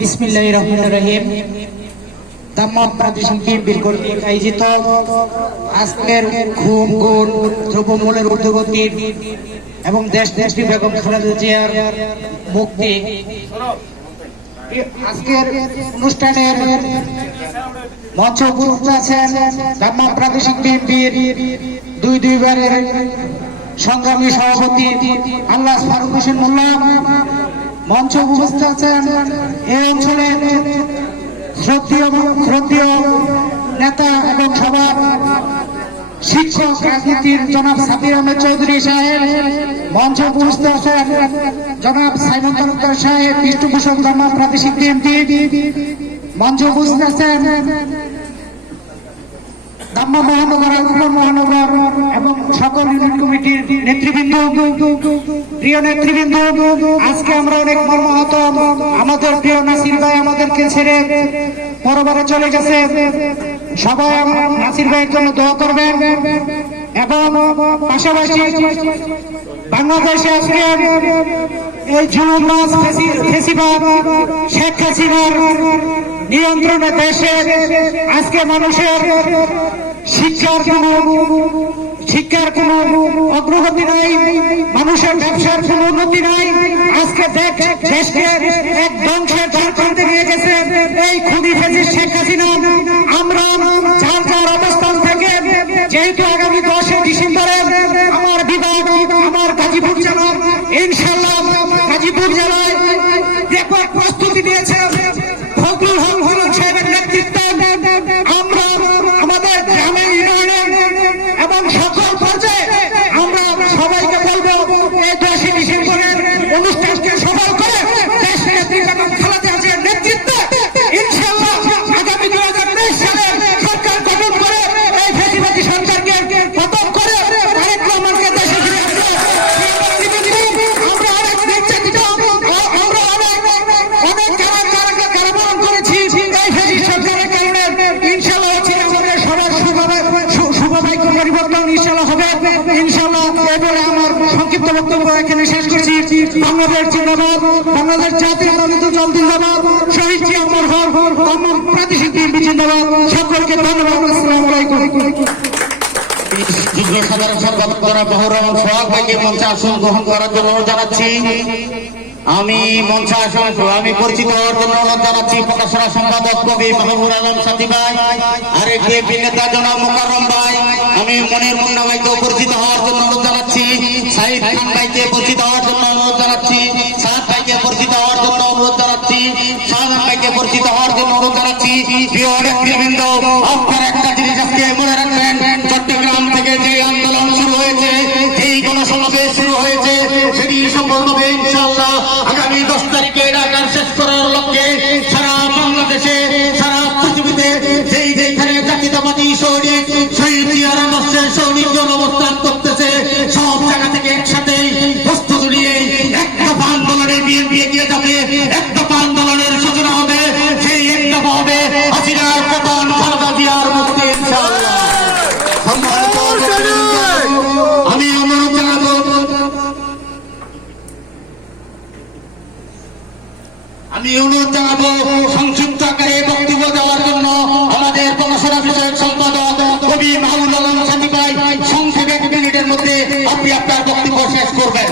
বিসমিল্লাহির রহমানির রহিম। দাম্মাম প্রাদেশিক বিএনপির কর্তৃক আয়োজিত আজকের খুন গুণ দ্রব্যমূল্যের ঊর্ধ্বগতি এবং দেশনেত্রী বেগম খালেদা জিয়ার মুক্তি আজকের অনুষ্ঠানের মঞ্চে উপস্থিত আছেন দাম্মাম প্রাদেশিক বিএনপির দুইবারের সংগ্রামী সভাপতি আল্লাহ ফারুক হোসেন মোল্লা। মঞ্চে উপস্থিত আছেন এই অঞ্চলের শ্রদ্ধেয় নেতা এবং সবার শিক্ষক রাজনীতির জনাব সাবির আহমেদ চৌধুরী সাহেব। মঞ্চে উপস্থিত আছেন জনাব সাইমন তালুকদার সাহেব, পৃষ্ঠপোষক দাম্মাম প্রাদেশিক বিএনপি। মঞ্চে উপস্থিত আছেন দাম্মাম মহানগর, উপমহানগর এবং সকল ইউনিট কমিটির নেতৃবৃন্দ, প্রিয় নেতৃবৃন্দ। আজকে আমরা অনেক মর্মাহত। আমাদের প্রিয় নাসির ভাই আমাদেরকে ছেড়ে পরবারে চলে গেছে। সবাই নাসির ভাইয়ের জন্য দোয়া করবেন এবং পাশাপাশি বাংলাদেশে আজকে এই জুলুমবাজ ফ্যাসিবাদ শেখ হাসিনার নিয়ন্ত্রণে দেশে আজকে মানুষের শিক্ষার কোন অগ্রগতি নাই, মানুষের ব্যবসার কোন উন্নতি নাই। আজকে দেশকে এক ধ্বংসের ঝাড়খণ্ডে নিয়ে গেছে এই খুনি ফ্যাসিস্ট শেখ হাসিনা। আমরা যার যার অবস্থান থেকে, যেহেতু আগামী 10 ডিসেম্বরে আমার বিভাগ, আমার গাজীপুর জেলা, ইনশাল্লাহ গাজীপুর জেলায় ব্যাপক প্রস্তুতি নিয়েছে ফখরুল হক সাহেবের নেতৃত্বে। আমরা আমাদের গ্রামে, ইউনিয়নে এবং সকল পর্যায়ে আমরা সবাইকে বলবো এই 10 ডিসেম্বরের অনুষ্ঠানকে সফল করে দেশ নেত্রী বেগম খালেদা জিয়ার নেতৃত্বে ইনশাআল্লাহ আগামী 2023 সালে সরকার গঠন করে এই ফ্যাসিবাদী সরকারকে পতন করে তারেক রহমানকে দেশে ফিরে আসবে। আমরা অনেক নির্যাতিত, আমরা অনেক কারাবরণ করেছি এই ফ্যাসিস্ট সরকারের কারণে। ইনশাআল্লাহ হচ্ছে আমাদের সবার শুভভাগ্য পরিবর্তন ইনশাআল্লাহ হবে ইনশাআল্লাহ। এবারে আমার সংক্ষিপ্ত বক্তব্য এখানে শেষ করছি। বাংলাদেশ জিন্দাবাদ, বাংলাদেশ জাতীয় দল জিন্দাবাদ, শহীদ জিয়া অমর হোক, দাম্মাম প্রাদেশিক বিএনপি জিন্দাবাদ। সকলকে ধন্যবাদ। আসসালামু আলাইকুম। যুগ্ম সাধারণ সম্পাদক বহুর রহমান সোহাগ ভাইকে মঞ্চে আসন গ্রহণ করার জন্য অনুরোধ জানাচ্ছি। আমি মঞ্চে আসন আমি পরিচিত হওয়ার জন্য অনুরোধ জানাচ্ছি প্রকাশনা সম্পাদক কবি মাহবুব আলম সাথী ভাই, আরেক বিএনপি নেতা জনাব মোকাররম ভাই। আমি মনির মুন্না ভাইকে পরিচিত হওয়ার জন্য অনুরোধ জানাচ্ছি। সাইদ খান ভাইকে পরিচিত হওয়ার জন্য অনুরোধ জানাচ্ছি। সাদ ভাইকে পরিচিত হওয়ার জন্য অনুরোধ জানাচ্ছি। শাহজাহান ভাইকে পরিচিত হওয়ার জন্য অনুরোধ জানাচ্ছি। প্রিয় নেতৃবৃন্দ, আপনার একটা জিনিস আজকে মনে রাখবেন, চট্টগ্রাম থেকে যে আন্দোলন শুরু হয়েছে, এই গণসমাবেশ শুরু হয়েছে, সেটি সফল হবে ইনশাআল্লাহ। আগামী 10 তারিখে ঢাকার শেষ করার লক্ষ্যে সারা বাংলাদেশে, সারা পৃথিবীতে যেখানে জাতীয়তাবাদী সৈনিক, শহীদ জিয়ার আদর্শের সৈনিকজন অবস্থান করতেছে, সব জায়গা থেকে একসাথে প্রস্তুতি নিয়ে এক দফা আন্দোলনে বিএনপি এগিয়ে যাবে। এক দফা আন্দোলনের সূচনা হবে, সেই এক দফা হবে হাসিনার পতন, খালেদা জিয়ার মুক্তি ইনশাআল্লাহ। আমি অনুরোধ জানাবো সংক্ষিপ্ত আকারে বক্তব্য দেওয়ার জন্য আমাদের প্রকাশনা বিষয়ক সম্পাদক কবি মাহবুব আলম সাথী ভাই। সংক্ষেপে 1 মিনিটের মধ্যে আপনি আপনার বক্তব্য শেষ করবেন।